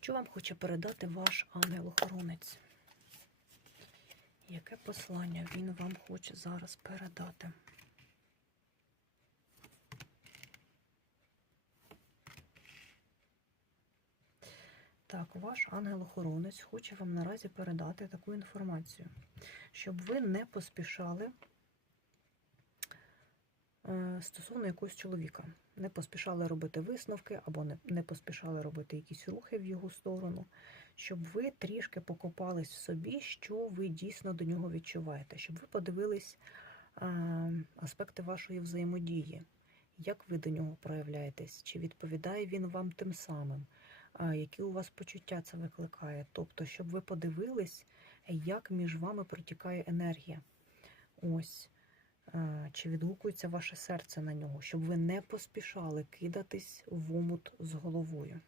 Що вам хоче передати ваш ангел-охоронець? Яке послання він вам хоче зараз передати? Так, ваш ангел-охоронець хоче вам наразі передати таку інформацію, щоб ви не поспішали стосовно якогось чоловіка. Не поспішали робити висновки або не, не поспішали робити якісь рухи в його сторону, щоб ви трішки покопались в собі, що ви дійсно до нього відчуваєте, щоб ви подивились е, аспекти вашої взаємодії, як ви до нього проявляєтесь, чи відповідає він вам тим самим, а які у вас почуття це викликає. Тобто, щоб ви подивились, як між вами протікає енергія. Ось. Е, Чи відгукується ваше серце на нього, щоб ви не поспішали кидатись в омут з головою.